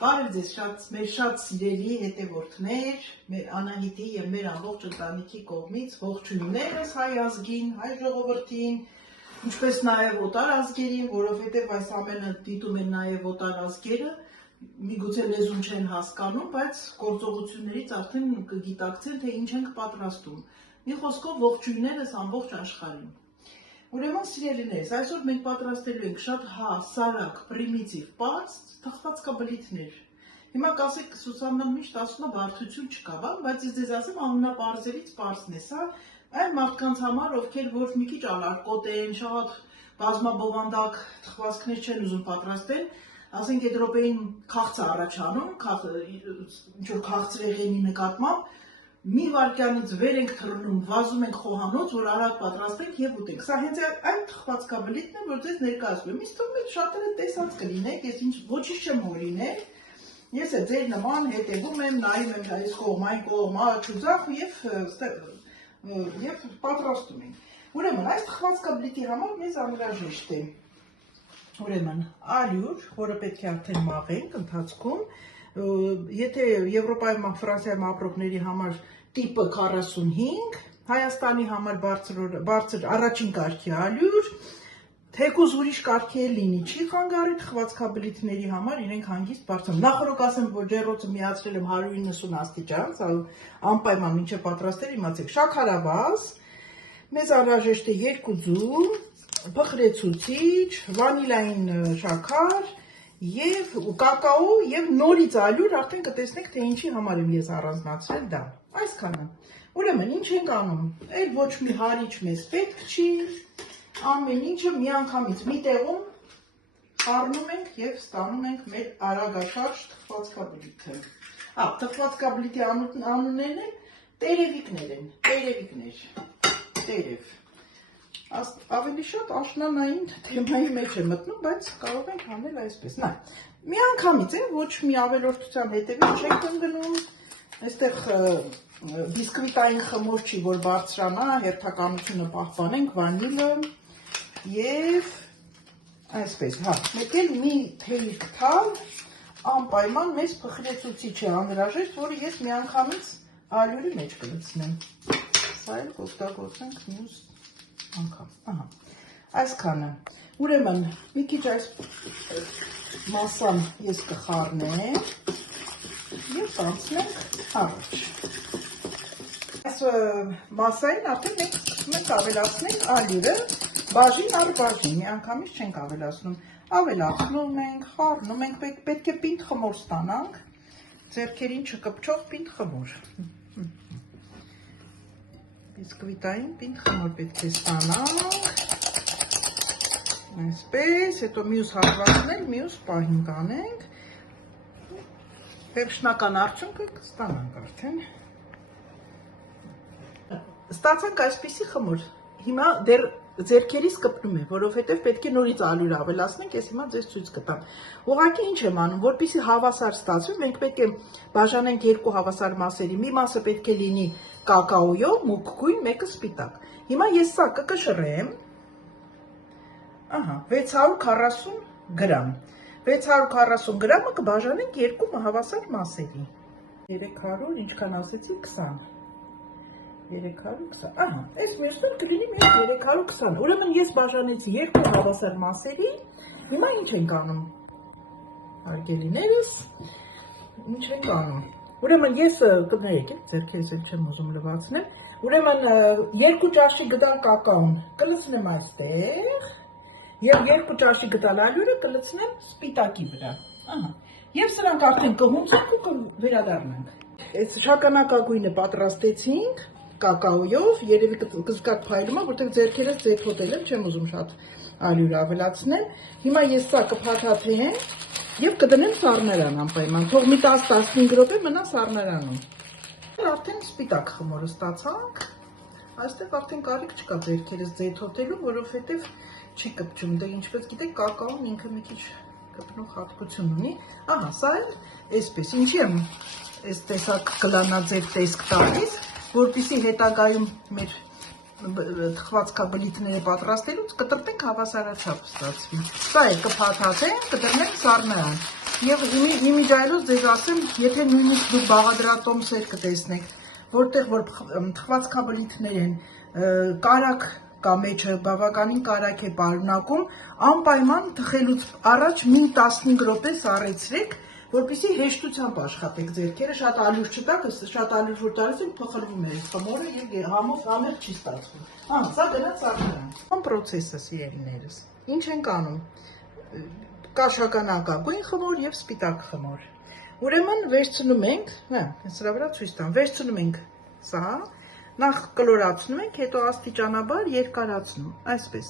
Բարև ձեզ մեր շատ սիրելի հետևորդներ, մեր Անահիտի և մեր ամբողջ ընտանիքի կողմից ողջույններս հայ ազգին, հայ ժողովրդին, ինչպես նաև օտար ազգերին, որովհետև այս ամենը դիտում են նաև օտար ազգերը, միգուցե լեզուն չեն հասկանում, բայց գործողություններից արդեն կգիտակցեն, թե ինչ ենք պատրաստում։ Մի խոսքով ողջույններս ամբողջ աշխարհին։ Ուրեմն սիրելիներս, այսօր մենք պատրաստելու ենք շատ հասարակ, պրիմիտիվ, պարզ թխվածքաբլիթներ։ Հիմա կասեք, Սուսաննան միշտ ասում է բարդություն չկա, բայց ես ձեզ ասեմ ամենապարզերից պարզն է սա, այն մարդկանց համար, ովքեր որ մի քիչ ալարկոտ են, շատ բազմաբովանդակ թխվածքներ չեն ուզում պատրաստել, ասենք այդ րոպեին քաղց է առաջանում, ինչ որ քաղցրեղենի նկատմամբ, մի վայրկյանից վեր ենք թռնում, վազում ենք խոհանոց, որ արագ պատրաստենք եւ ուտենք։ Սա հենց այն թխվածքաբլիթն է, որ ձեզ ներկայացնում եմ։ Իսկ թվում է շատերը տեսած կլինեք, ես ոչինչ չեմ հորինել։ Ես ձեր նման հետևում եմ, նայում եմ այս կողմ, այն կողմ, աչուձախ եւ պատրաստում ենք։ Ուրեմն այս թխվածքաբլիթի համար մեզ անհրաժեշտ է ուրեմն ալյուր, որը պետք է արդեն մաղենք ընթացքում։ Եթե Եվրոպայում, Ֆրանսիայում ապրողների համար տիպը 45, Հայաստանի համար բարձր առաջին կարգի ալյուր, թեկուզ ուրիշ կարգի լինի, չի խանգարի թխվածքաբլիթների համար իրենք հանգիստ բարձր։ Նախորդ ասեմ, որ ջեռոցը միացրել եմ 190 աստիճան, անպայման մինչև պատրաստել, իմացեք, շաքարավազ, մեզ անհրաժեշտ է 2 ձու, փխրեցուցիչ, վանիլային շաքար և կակաո և նորից ալյուր, արդեն կտեսնեք, թե ինչի համար եմ ես առանձնացրել դա, այսքանը։ Ուրեմն, ինչ ենք անում, էլ ոչ մի հարիչ մեզ պետք չի, ամեն ինչը միանգամից մի տեղում խառնում ենք և ստանում ենք մեր արագաշարժ թխվածքաբլիթը։ Թխվածքաբլիթի անուններն են տերևիկներ են, տերև։ Ավելի շատ աշնանային թեմայի մեջ է մտնում, բայց կարող ենք անել այսպես։ Միանգամից է, ոչ մի ավելորդության հետևից չենք ընկնում, այստեղ բիսկվիտային խմոր չի, որ բարձրանա, հերթականությունը պահպանենք, վանիլը և այսպես, մեկ էլ մի թեյիկ թալ անպայման մեզ փխրեցուցիչ է անհրաժեշտ, որը ես միանգամից ալյուրի մեջ կլցնեմ։ Սա էլ կօգտագործենք մյուս անգամ, այսքանը, ուրեմն մի քիչ այս մասան ես կխառնեմ և կանցնենք առաջ։ Այս մասային արդեն մենք սկսում ենք ավելացնենք ալյուրը, բաժին առ բաժին, միանգամից չենք ավելացնում, ավելացնում ենք, խառնում ենք, պետք է պինդ խմոր ստանանք, ձեռքերին չկպչող պինդ խմոր։ Բիսկվիտային պինդ խմոր պետք է ստանանք, այսպես, հետո մյուս հատվածներ, մյուս պահին կանենք, վերջնական արդյունքը կստանանք արդեն։ Ստացանք այսպիսի խմոր, հիմա դեռ ձեռքերիս կպնում է, որովհետև պետք է նորից ալյուր ավելացնենք, ես հիմա ձեզ ցույց կտամ։ Ուղղակի ինչ եմ անում, որպեսզի հավասար ստացվի, մենք պետք է բաժանենք երկու հավասար մասերի, մի մասը պետք է լինի կակաոյով, մուգ գույն, մեկը սպիտակ։ Հիմա ես սա կկշռեմ, 640 գրամ, 640 գրամը կբաժանենք երկու հավասար մասերի, 300, ինչքան ասեցի, 20, 320, այս մյուսն կլինի մյուս 320, ուրեմն ես բաժանեցի երկու հավասար մասերի, հիմա ինչ ենք անում, հարգելիներս, ինչ ենք անում, ուրեմն ես կներեք, ձեռքերս էլ չեմ ուզում լվացնել, ուրեմն 2 ճաշի գդալ կակաոն կլցնեմ այստեղ և 2 ճաշի գդալ ալյուրը կլցնեմ սպիտակի վրա, և սրանք արդեն կհունցենք ու կվերադառնանք։ Այս շագանակագույնը պատրաստեցինք կակաոյով, երևի կզգաք փայլում է, որտեղ ձեռքերս ձեթոտել եմ, չեմ ուզում շատ ալյուր ավելացնել, հիմա ես սա կփաթաթեմ և կդնեմ սառնարան անպայման, թող մի 10-15 րոպե մնա սառնարանում։ Արդեն սպիտակ խմորը ստացանք, այստեղ արդեն կարիք չկա ձեռքերս ձեթոտելու, որովհետև չի կպչում, դե ինչպես գիտեք, կակաոն ինքը մի քիչ կպնող հատկություն ունի, սա էլ այսպես, ինչի եմ այս տեսակ կլանաձև տեսք տալիս, որպեսզի հետագայում մեր թխվածքաբլիթները պատրաստելուց կտրտենք հավասարաչափ ստացվի։ Սա է կփաթաթենք, կդրնենք սառնարան։ Եվ իմիջայլոց ձեզ ասեմ, եթե նույնիսկ դուք բաղադրատոմսեր կտեսնեք, որտեղ որ թխվածքաբլիթներ են, կարակ կա մեջը, բավականին կարակ է պարունակում, անպայման թխելուց առաջ մի 15 րոպե սառեցրեք, որպեսզի հեշտությամբ աշխատեք ձեռքերը, շատ ալյուր չտաք, շատ ալյուր որ տալիս եք փխրվում է խմորը եւ համեղ չի ստացվում։ Սա գնաց սառնարան։ Ան պրոցեսը սիրելիներս։ Ինչ ենք անում։ Կա շագանակագույն խմոր եւ սպիտակ խմոր։ Ուրեմն վերցնում ենք, սրա վրա ցույց տամ, վերցնում ենք սա, նախ կլորացնում ենք, հետո աստիճանաբար երկարացնում, այսպես։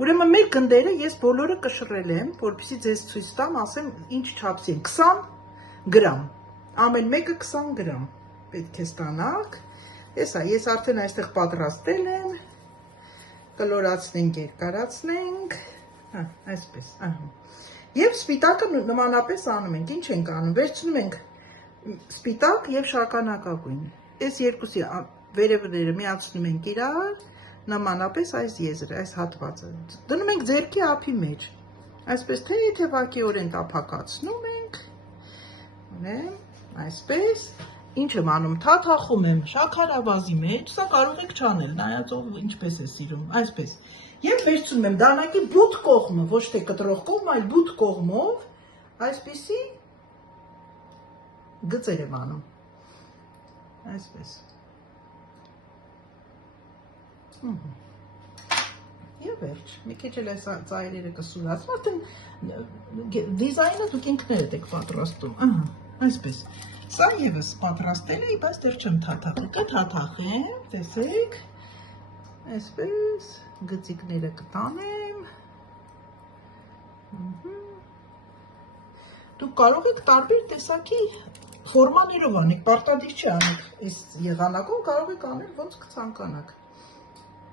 Ուրեմն մեր գնդերը ես բոլորը կշռել եմ, որպեսզի ձեզ ցույց տամ, ասեմ ինչ չափսի են, 20 գրամ, ամեն մեկը 20 գրամ, պետք է ստանաք, ես արդեն այստեղ պատրաստել եմ, կլորացնենք, երկարացնենք, այսպես, և սպիտակը նմանապես անում ենք, ինչ ենք անում, վերցնում ենք սպիտակ և շագանակագույն, այս երկուսի վերևները միացնում ենք իրար, նմանապես այս եզրը, այս հատվածը, դնում ենք ձեռքի ափի մեջ, այսպես թեթևակիորեն տափակացնում ենք, այսպես, ինչ եմ անում, թաթախում եմ շաքարավազի մեջ, սա կարող եք չանել, նայած ով ինչպես է սիրում, այսպես, և վերցնում եմ դանակի բութ կողմը, ոչ թե կտրող կողմ, այլ բութ կողմով, այսպիսի գծեր եմ անում, այսպես, և վերջ, մի քիչ էլ այս ծայրերը կսուրացում, արդեն դիզայնը դուք ինքներդ եք պատրաստում, այսպես, սա ևս պատրաստել էի, բայց դեռ չեմ թաթախել, կթաթախեմ, տեսեք, այսպես, գծիկները կտանեմ, դուք կարող եք տարբեր տեսակի ֆորմաներով անեք, պարտադիր չի անեք, այս եղանակում կարող եք անել ոնց կցանկանաք,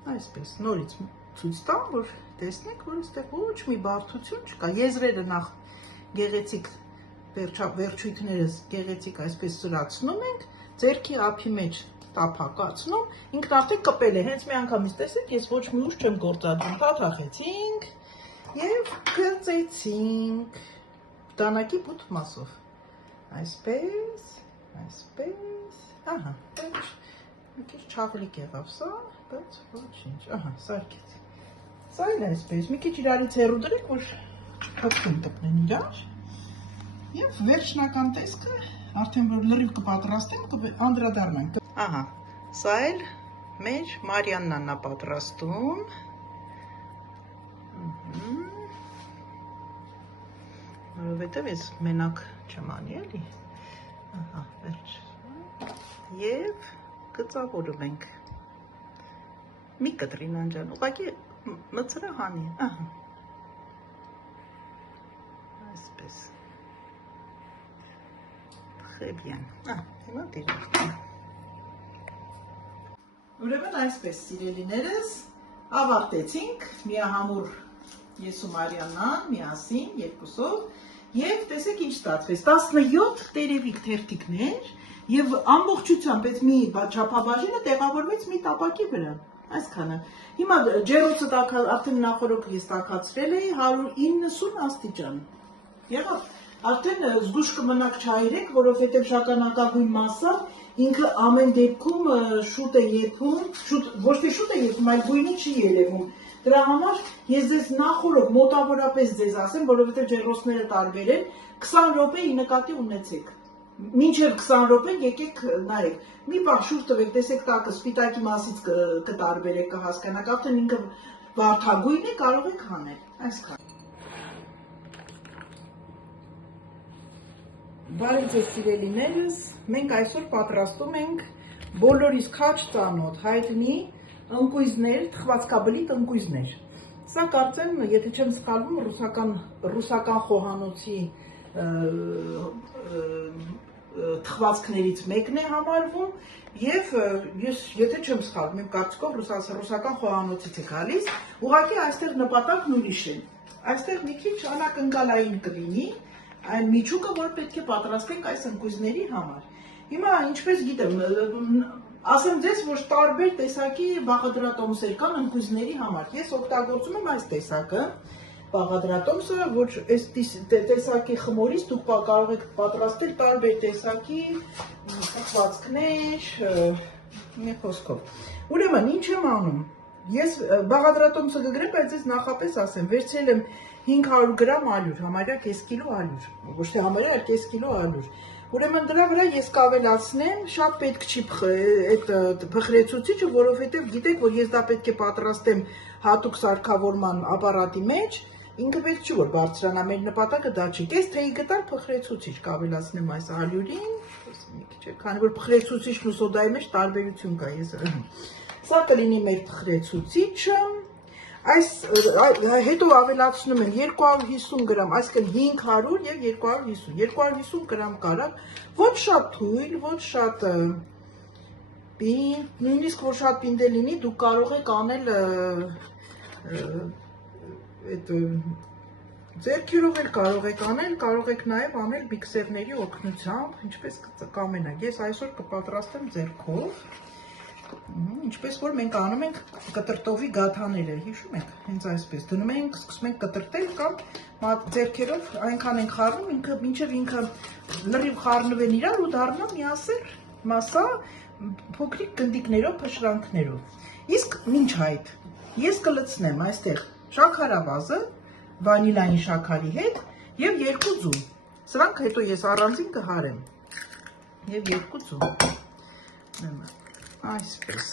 այսպես, նորից ցույց տամ, որ տեսնեք, որ այստեղ ոչ մի բարդություն չկա, եզրերը նախ գեղեցիկ վերջույթներս գեղեցիկ այսպես սրացնում ենք, ձեռքի ափի մեջ տափակացնում, ինքն արդեն կպել է, հենց մի անգամից տեսեք, ես ոչ մի ուժ չեմ գործադրում, թաթախեցինք և գծեցինք դանակի բութ մասով, այսպես, մի քիչ չաղլիկ եղավ սա, բայց ոչինչ, սարքեց, սա էլ այսպես, մի քիչ իրարից հեռու դրեք, որ չփոխվում տպնեն իրար, և վերջնական տեսքը, արդեն որ լրիվ կպատրաստենք, անդրադառնանք, սա էլ մեր Մարիաննան է պատրաստում, որովհետև ես մենակ չեմ անի էլի, վերջ, և գծավորում ենք, մի կտրին անջան, ուղղակի մցրը հանի, այսպես, խեբյան, հիմա դիրորդում, ուրեմն այսպես սիրելիներս, ավարտեցինք, միահամուր ես ու Մարիաննան, միասին, երկուսով, և տեսեք ինչ ստացվեց, 17 տերևիկ թերթիկներ և ամբողջությամբ այդ մի չափաբաժինը տեղավորվեց մի տապակի վրա, այսքանը, հիմա ջերոցը արդեն նախորոք ես տաքացրել էի 190 աստիճան, եղավ, արդեն զգուշ կմնաք չայրեք, որովհետև շագանակագույն մասը ինքը ամեն դեպքում շուտ է եփում, ոչ թե շուտ է եփում, այլ գույնը չի երևում, դրա համար ես ձեզ նախորոք մոտավորապես ձեզ ասեմ, որովհետև ջերոցները տարբեր են, 20 րոպե նկատի ունեցեք, մինչև 20 րոպե եկեք նայեք, մի բան շուտ տվեք, տեսեք տակը սպիտակի մասից կտարբերեք, կհասկանաք, արդեն ինքը վարդագույն է, կարող եք հանել, այսքան։ Բարև ձեզ սիրելիներս, մենք այսօր պատրաստում ենք բոլորիս քաչ ծանոթ հայտնի ընկույզներ, թխվածքաբլիթ ընկույզներ։ Սա կարծեմ, եթե չեմ սխալվում, ռուսական խոհանոցի թխվածքներից մեկն է համարվում և եթե չեմ սխալվում, իմ կարծիքով ռուսական խոհանոցից է գալիս, ուղղակի այստեղ նպատակն ուրիշ է, այստեղ մի քիչ անակնկալային կլինի այն միջուկը, որ պետք է պատրաստենք այս ընկույզների համար։ Հիմա ինչպես գիտեմ, ասեմ ձեզ, որ տարբեր տեսակի բաղադրատոմսեր կան ընկույզների համար։ Ես օգտագործում եմ այս տեսակը, բաղադրատոմսը, որ այս տեսակի խմորից դուք կարող եք պատրաստել տարբեր տեսակի խմվածքներ, մի խոսքով։ Ուրեմն, ինչ եմ անում։ Ես բաղադրատոմսը կգրեմ, բայց ես նախապես ասեմ, վերցրել եմ 500 գրամ ալյուր, համարյա կես կիլո ալյուր, ոչ թե համարյա, այլ կես կիլո ալյուր։ Ուրեմն դրա վրա ես կավելացնեմ, շատ պետք չի այդ փխրեցուցիչը, որովհետև գիտեք, որ ես դա պետք է պատրաստեմ հատուկ սարքավորման ապարատի մեջ, ինքը պետք չի որ բարձրանա, մեր նպատակը դա չի։ Կես թեյի գտալ փխրեցուցիչ կավելացնեմ այս ալյուրին, քանի որ փխրեցուցիչն ու սոդայի մեջ տարբերություն կա, ես սա կլինի մեր փխրեցուցիչը, հետո ավելացնում եմ 250 գրամ, այսինքն 500 և 250 գրամ կարակ, ոչ շատ թույլ, ոչ շատ պինդ, նույնիսկ որ շատ պինդ է լինի, դուք կարող եք անել ձեռքերով էլ կարող եք անել, կարող եք նաև անել միքսերների օգնությամբ, ինչպես կամենաք, ես այսօր կպատրաստեմ ձեռքով, ինչպես որ մենք անում ենք կտրտովի գաթաները, հիշում եք, հենց այսպես, դնում ենք, սկսում ենք կտրտել կամ ձեռքերով այնքան ենք խառնում, մինչև ինքը լրիվ խառնվեն իրար ու դառնա միասեռ մասսա փոքրիկ գնդիկներով, փշրանքներով։ Իսկ մինչ այդ ես կլցնեմ այստեղ շաքարավազը վանիլային շաքարի հետ և 2 ձու։ Սրանք հետո ես առանձին կհարեմ և 2 ձու։ Այսպես։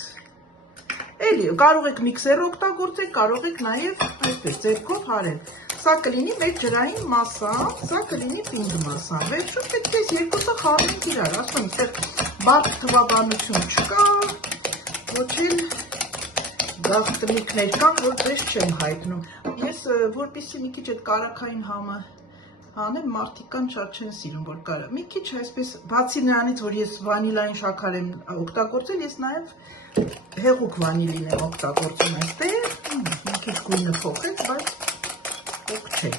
Էլի, կարող եք միքսեր օգտագործել, կարող եք նաև այսպես ձեռքով հարել։ Սա կլինի մեր ջրային մասսա, սա կլինի պինդ մասսա։ Վերջում պետք է երկուսը խառնենք իրար, ասում եմ, այստեղ բարդ թվաբանություն չկա, ոչ էլ գաղտնիքներ կան, որ ձեզ չեմ հայտնում։ Ես որպեսզի մի քիչ այդ կարագային համը անեմ, մարդիկ կան շատ չեն սիրում, որ կարա։ Մի քիչ այսպես, բացի նրանից, որ ես վանիլային շաքար եմ օգտագործել, ես նաև հեղուկ վանիլին եմ օգտագործում այստեղ, մի քիչ գույնը փոխեց, բայց օգ չէ։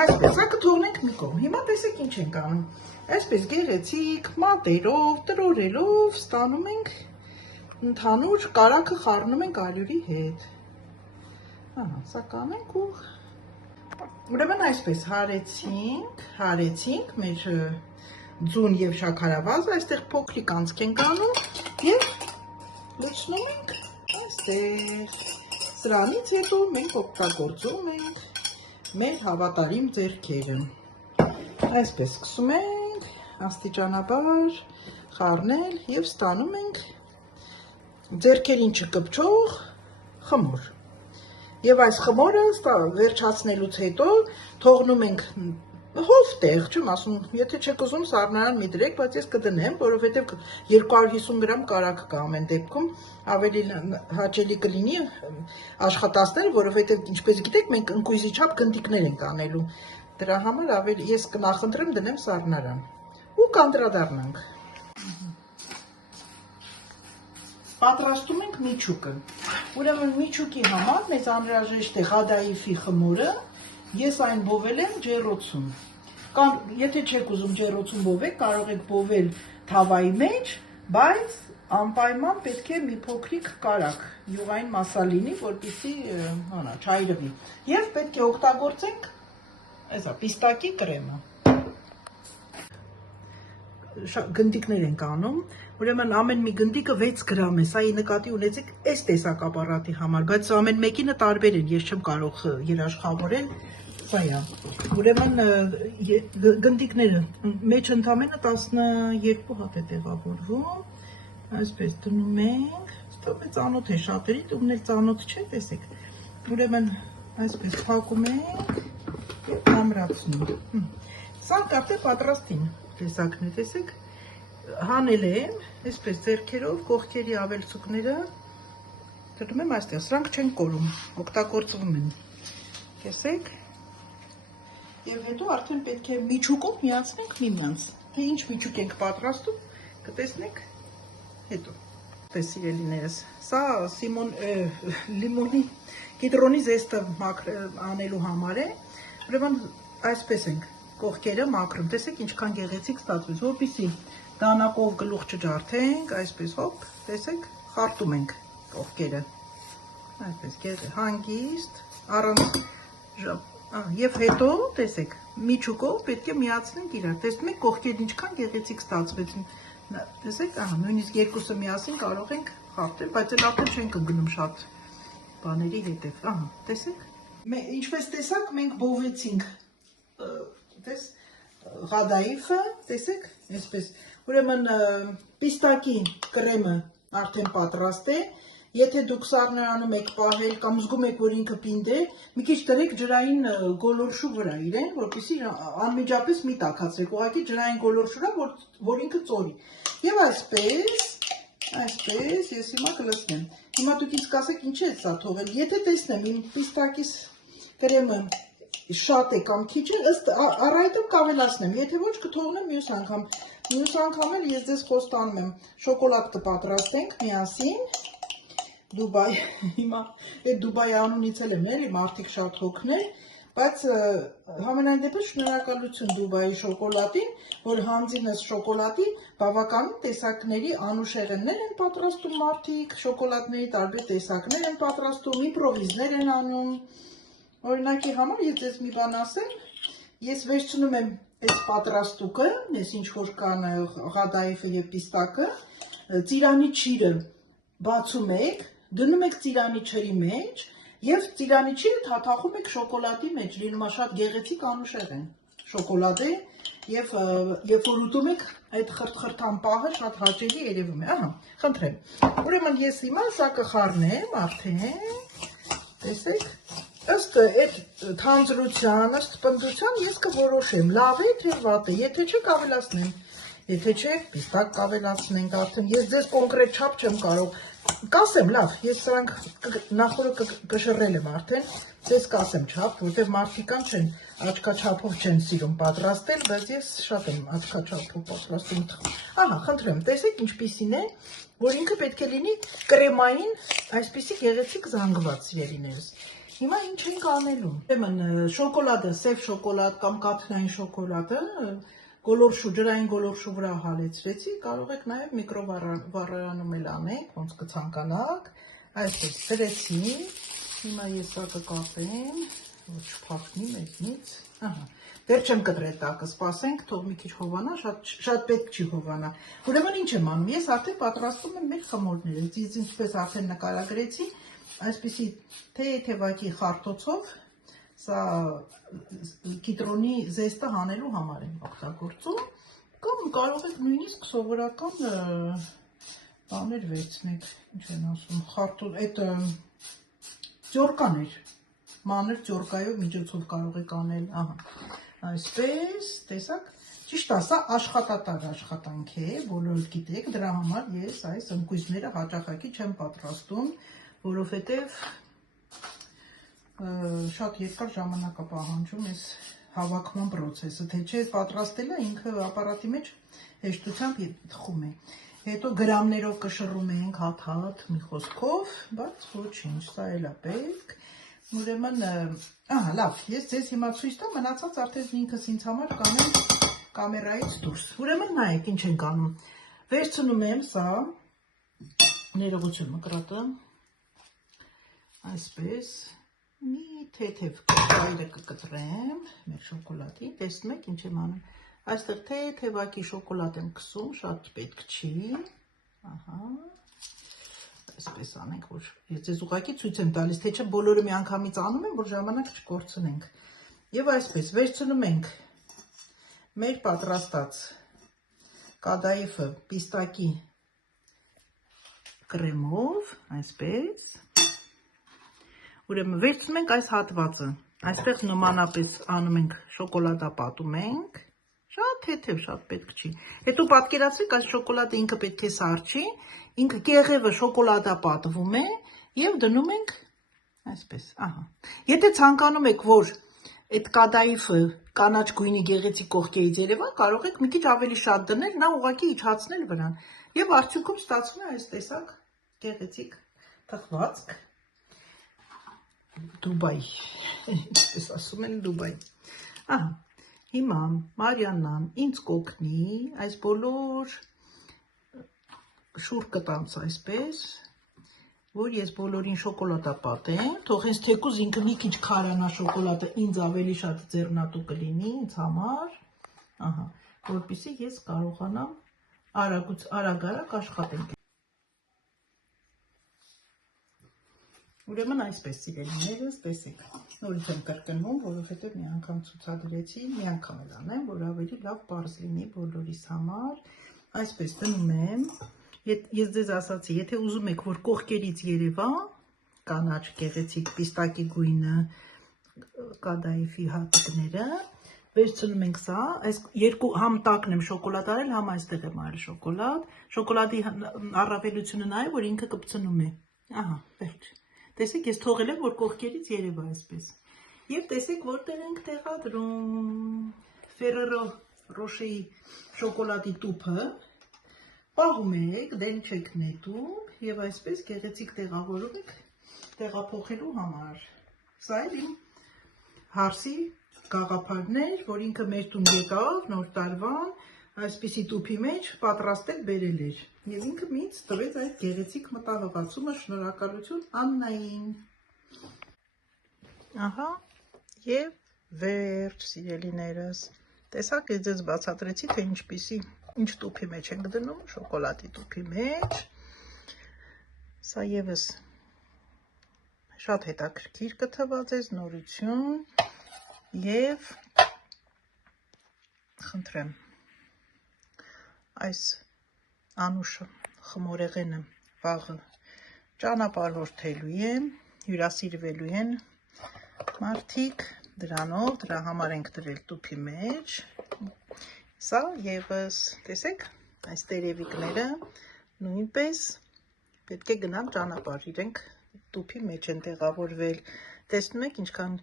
Այսպես, սա կթողնենք մի կողմ։ Հիմա տեսեք ինչ ենք անում։ Այսպես գեղեցիկ, մատերով, տրորելով ստանում ենք ընդհանուր կարագը խառնում ենք ալյուրի հետ։ Սա կանենք ու ուրեմն այսպես հարեցինք մեր ձուն և շաքարավազը, այստեղ փոքրիկ անցք ենք անում և լցնում ենք այստեղ։ Սրանից հետո մենք օգտագործում ենք մեր հավատարիմ ձեռքերը։ Այսպես սկսում ենք աստիճանաբար խառնել և ստանում ենք ձեռքերին չկպչող խմոր։ Եվ այս խմորը վերջացնելուց հետո թողնում ենք հովտեղ, չեմ ասում, եթե չեք ուզում սառնարան մի դրեք, բայց ես կդնեմ, որովհետև 250 գրամ կարագ կա ամեն դեպքում, ավելի հաճելի կլինի աշխատացնել, որովհետև ինչպես գիտեք, մենք ընկույզի չափ գնդիկներ ենք անելու, դրա համար ավելի ես կնախընտրեմ դնեմ սառնարան ու կանդրադառնանք։ Պատրաստում ենք միչուկը։ Ուրեմն միչուկի համար մեզ անհրաժեշտ է ղադաիֆի խմորը, ես այն բովել եմ ջեռոցում։ Կամ եթե չեք ուզում ջեռոցում բովեք, կարող եք բովել թավայի մեջ, բայց անպայման պետք է մի փոքրիկ կարագ, յուղային մասսա լինի, որպեսզի չայրվի։ Եվ պետք է օգտագործենք պիստակի կրեմը։ Գնդիկներ ենք անում, ուրեմն ամեն մի գնդիկը 6 գրամ է, սա նկատի ունեցեք այս տեսակ ապարատի համար, բայց ամեն մեկինը տարբեր են, ես չեմ կարող երաշխավորել, սա է։ Ուրեմն գնդիկները մեջ ընդամենը 12 հատ է տեղավորվում, այսպես դնում ենք, ստոպե ծանոթ է շատերի, ումն էլ ծանոթ չէ, տեսեք, ուրեմն այսպես փակում ենք և ամրացնում։ Սա արդեն պատրաստին տեսակն է, տեսեք, հանել եմ, այսպես ձեռքերով, կողքերի ավելցուկները դնում եմ այստեղ, սրանք չեն կորում, օգտագործվում են, տեսեք, և հետո արդեն պետք է միչուկով միացնենք միմյանց, թե ինչ միչուկ ենք պատրաստում, կտեսնեք հետո, տես սիրելիներս, սա կիտրոնի զեստը անելու համար է, ուրեմն այսպես ենք կողքերը մաքրում։ Տեսեք ինչքան գեղեցիկ ստացվեց, որպեսզի դանակով գլուխ չջարդենք, այսպես հոպ, տեսեք, խարտում ենք կողքերը։ Այսպես հանգիստ, առանց եւ հետո, տեսեք, միջուկով պետք է միացնենք իրար։ Տեսնում եք կողքերն ինչքան գեղեցիկ ստացվեց։ Տեսեք, նույնիսկ երկուսը միասին կարող ենք խարտել, բայց էլ արդեն չենք ընկնում շատ բաների հետև։ Տեսեք։ Ինչպես տեսակ, մենք բովեցինք ղադայիֆը, տեսեք, այսպես, ուրեմն պիստակի կրեմը արդեն պատրաստ է, եթե դուք սառնարանում եք պահել կամ զգում եք, որ ինքը պինդ է, մի քիչ դրեք ջրային գոլորշու վրա իրեն, որպեսզի անմիջապես մի տաքացրեք, ուղղակի ջրային գոլորշուրա, որ ինքը ծորի։ Եվ այսպես, ես հիմա կլցնեմ։ Հիմա դուք ինձ կասեք, ինչ է սա թողել, եթե տեսնեմ իմ պիստակիս կրեմը շատ է կամ քիչ է, ըստ առայտով կավելացնեմ, եթե ոչ կթողնեմ մյուս անգամ։ Մյուս անգամ էլ ես ձեզ խոստանում եմ, շոկոլադ կպատրաստենք միասին, Դուբայ, հիմա այդ Դուբայ անունից էլ եմ էլի մարդիկ շատ հոգնել, բայց համենայն դեպս շնորհակալություն Դուբայի շոկոլադին, որ հանձինս շոկոլադի բավականին տեսակների անուշեղեններ են պատրաստում մարդիկ, շոկոլադների տարբեր տեսակներ են պատրաստում, իմպրովիզներ են անում։ Օրինակի համար ես ձեզ մի բան ասեմ, ես վերցնում եմ այս պատրաստուկը, ես ինչ որ կան ղադայիֆը եւ պիստակը, ծիրանի չիրը բացում եք, դնում եք ծիրանի չրի մեջ եւ ծիրանի չիրը թաթախում եք շոկոլադի մեջ, լինում է շատ գեղեցիկ անուշեղեն շոկոլադ է եւ երբ որ ուտում եք այդ խրթխրթան պահը շատ հաճելի երևում է, խնդրեմ։ Ուրեմն ես հիմա սա կխառնեմ արդեն, տեսեք, ըստ այդ թանձրության, ըստ պնդության ես կորոշեմ, լավ է թե վատ է, եթե չէ կավելացնեմ, եթե չէ պիստակ կավելացնենք արդեն, ես ձեզ կոնկրետ չափ չեմ կարող, կասեմ լավ, ես սրանք նախորը կշռել եմ արդեն, ձեզ կասեմ չափ, որտեղ մարդիկան չեն, աչքաչափով չեն սիրում պատրաստել, բայց ես շատ եմ աչքաչափով պատրաստում, խնդրեմ, տեսեք ինչպիսին է, որ ինքը պետք է լինի կրեմային, այսպիսի գեղեցիկ զանգված սիրելիներս։ Հիմա ինչ ենք անելու։ Ուրեմն շոկոլադը, սև շոկոլադ կամ կաթնային շոկոլադը գոլորշու, ջրային գոլորշու վրա հալեցրեցի, կարող եք նաև միկրովառարանում էլ անեք, ոնց կցանկանաք, այսպես դրեցի, հիմա ես սա կկապեմ, որ չփախնի մեզնից, դեռ չեմ կտրել տակը, սպասենք, թող մի քիչ հովանա, շատ պետք չի հովանա։ Ուրեմն ինչ եմ անում, ես արդեն պատրաստում եմ մեր խմորները, ես ինչպես արդեն նկարագրեցի, այսպիսի թեթևակի խարտոցով սա կիտրոնի զեստը հանելու համար եմ օգտագործում, կամ կարող եք նույնիսկ սովորական բաներ վերցնեք, ինչ են ասում, խարտոց, այդ ձորկաներ, մանր ձորկայով միջոցով կարող եք անել, այսպես, տեսակ, ճիշտ ասա, աշխատատար աշխատանք է, բոլորդ գիտեք, դրա համար ես այս ընկույզները հաճախակի չեմ պատրաստում, որովհետև շատ երկար ժամանակ է պահանջում այս հավաքման պրոցեսը, թե չէ պատրաստելը ինքը ապարատի մեջ հեշտությամբ թխում է, հետո գրամներով կշռում ենք հատ-հատ մի խոսքով, բայց ոչինչ, սա էլ է պետք, ուրեմն, լավ, ես ձեզ հիմա ցույց տամ, մնացած արդեն ինքս ինձ համար կանեմ կամերայից դուրս, ուրեմն նայեք ինչ ենք անում, վերցնում եմ սա, ներողություն մկրատը, այսպես, մի թեթև կայրը կկտրեմ, մեր շոկոլադի, տեսնում եք ինչ եմ անում, այստեղ թեթևակի շոկոլադ եմ կսում, շատ պետք չի, այսպես անենք, որ ես ձեզ ուղղակի ցույց եմ տալիս, թե չէ բոլորը մի անգամից անում են, որ ժամանակ չկորցնենք, եւ այսպես վերցնում ենք մեր պատրաստած կադայիֆը պիստակի կրեմով, այսպես, ուրեմն վերցնում ենք այս հատվածը, այստեղ նմանապես անում ենք շոկոլադապատում ենք, շատ թեթև, շատ պետք չի, հետո պատկերացրեք այս շոկոլադը ինքը պետք է սառչի, ինքը կեղևը շոկոլադապատվում է եւ դնում ենք այսպես, եթե ցանկանում եք, որ այդ կադայիֆը կանաչ գույնի գեղեցիկ կողքերից երևա, կարող եք մի քիչ ավելի շատ դնել, նա ուղղակի իջացնել վրան եւ արդյունքում ստացվում է այս տեսակ գեղեցիկ թխվածք Դուբայ, ինչպես ասում են Դուբայ, Հիմա Մարիաննան ինձ կօգնի այս բոլոր շուռ կտանց այսպես, որ ես բոլորին շոկոլադա պատեմ, թող հենց թեկուզ ինքը մի քիչ քարանա շոկոլադը ինձ ավելի շատ ձեռնատու կլինի ինձ համար, ահա, որպեսզի ես կարողանամ արագ աշխատենք։ Ուրեմն այսպես սիրելիներս, տեսեք, նորից եմ կրկնում, որովհետև մի անգամ ցուցադրեցի, մի անգամ էլ անեմ, որ ավելի լավ պարզ լինի բոլորիս համար, այսպես դնում եմ, ես ձեզ ասացի, եթե ուզում եք, որ կողքերից երևա, կանաչ գեղեցիկ պիստակի գույնը, կադայիֆի հատիկները, վերցնում ենք սա, այս երկու համ տակն եմ շոկոլադ արել, համ այստեղ եմ արել շոկոլադ, շոկոլադի առավելությունը նա է, որ ինքը կպցնում է, ահա, վերջ, տեսեք, ես թողել եմ, որ կողքերից երևա այսպես, և տեսեք, որտեղ ենք տեղադրում, Ferrero Rocher-ի շոկոլադի տուփը, պահում եք, դեն չեք նետում, և այսպես գեղեցիկ տեղավորում եք տեղափոխելու համար, սա էլ իմ հարսի գաղափարներ, որ ինքը մեր տուն եկավ, նոր տարվան, այսպիսի տուփի մեջ պատրաստել բերել էր, և ինքը ինձ տվեց այդ գեղեցիկ մտահղացումը, շնորհակալություն Աննային։ Ահա, և վերջ, սիրելիներս, տեսակ ես ձեզ բացատրեցի, թե ինչ տուփի մեջ ենք դնում, շոկոլադի տուփի մեջ, սա ևս շատ հետաքրքիր կթվա ձեզ, նորություն, և խնդրեմ, այս Անուշը, խմորեղենը, վաղը ճանապարհորդելու եմ, հյուրասիրվելու են մարդիկ, դրանով, դրա համար ենք դրել տուփի մեջ, սա ևս, տեսեք, այս տերևիկները նույնպես պետք է գնան ճանապարհ, իրենք տուփի մեջ են տեղավորվել, տեսնում եք ինչքան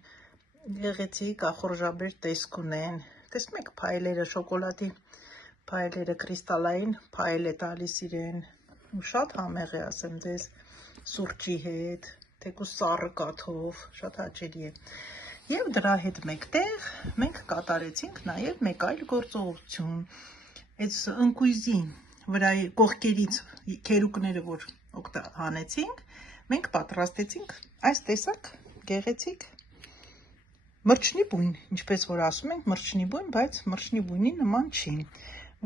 գեղեցիկ ախորժաբեր տեսք ունեն, տեսնում եք փայլերը, շոկոլադի փայլերը կրիստալային փայլ է տալիս իրեն, ու շատ համեղ է, ասեմ ձեզ, սուրճի հետ, թեկուզ սառը կաթով, շատ հաճելի է։ Եվ դրա հետ մեկտեղ մենք կատարեցինք նաև մեկ այլ գործողություն, այս ընկույզի վրա կողքերից քերուկները, որ հանեցինք, մենք պատրաստեցինք այս տեսակ գեղեցիկ մրջնի բույն, ինչպես որ ասում ենք մրջնի բույն, բայց մրջնի բույնի նման չի։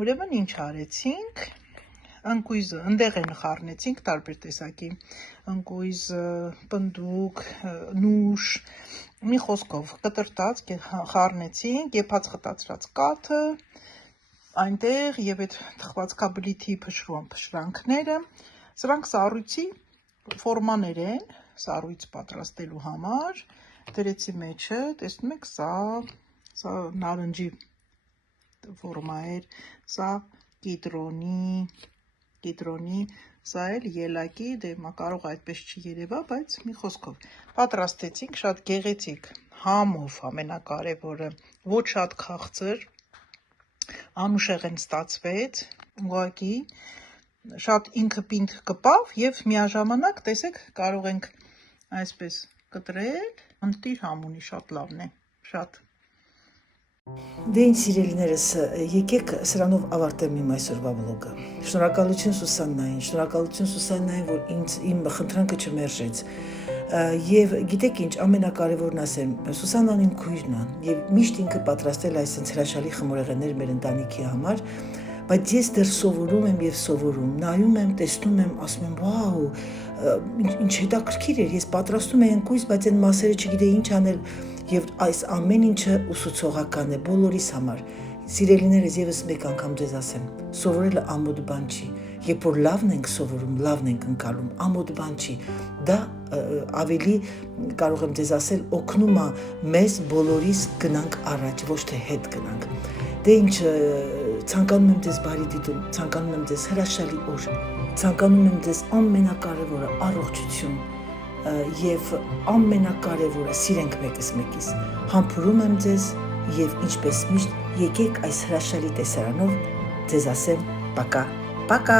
Ուրեմն ինչ արեցինք, ընկույզը, ընդեղ են խառնեցինք տարբեր տեսակի, ընկույզ, պնդուկ, նուշ, մի խոսքով կտրտած խառնեցինք, եփած խտացրած կաթը, այնտեղ և այդ թխվածքաբլիթի փշրանքները, սրանք սառույցի ֆորմաներ են, սառույց պատրաստելու համար, դրեցի մեջը, տեսնում եք, սա նարնջի ֆորմա էր, սա կիտրոնի, սա էլ ելակի, դե կարող այդպես չի երևա, բայց մի խոսքով պատրաստեցինք շատ գեղեցիկ համով ամենակարևորը, ոչ շատ քաղցր, անուշեղեն ստացվեց, ուղղակի շատ ինքը պինդ կպավ և միաժամանակ, տեսեք, կարող ենք այսպես կտրել, ընտիր համունի, շատ լավն է, շատ։ Դե ինչ սիրելիներս, եկեք սրանով ավարտեմ իմ այսօրվա վլոգը։ Շնորհակալություն Սուսաննային, որ իմ խնդրանքը չմերժեց։ Եվ գիտեք ինչ, ամենակարևորն ասեմ, Սուսաննան իմ քույրն է, եւ միշտ ինքը պատրաստել այսպես հրաշալի խմորեղեններ մեր ընտանիքի համար, բայց ես դեռ սովորում եմ եւ սովորում, նայում եմ, տեսնում եմ, ասում եմ, վաու, ինչ հետաքրքիր էր, ես պատրաստում եմ ընկույզ, բայց այն մասերը չգիտեի ինչ անել, եւ այս ամեն ինչը ուսուցողական է բոլորիս համար։ Սիրելիներս, եւս մեկ անգամ ձեզ ասեմ, սովորելը ամոթ բան չի, երբ որ լավն ենք սովորում, լավն ենք ընկալում, ամոթ բան չի, դա ավելի կարող եմ ձեզ ասել, օգնում է մեզ բոլորիս գնանք առաջ, ոչ թե հետ գնանք։ Դե ինչ, ցանկանում եմ ձեզ բարի դիտում, ցանկանում եմ ձեզ հրաշալի օր, ցանկանում եմ ձեզ ամենակարևորը առողջություն եւ ամենակարևորը սիրենք մեկս մեկիս, համբուրում եմ ձեզ եւ ինչպես միշտ եկեք այս հրաշալի տեսարանով ձեզ ասեմ պակա, պակա։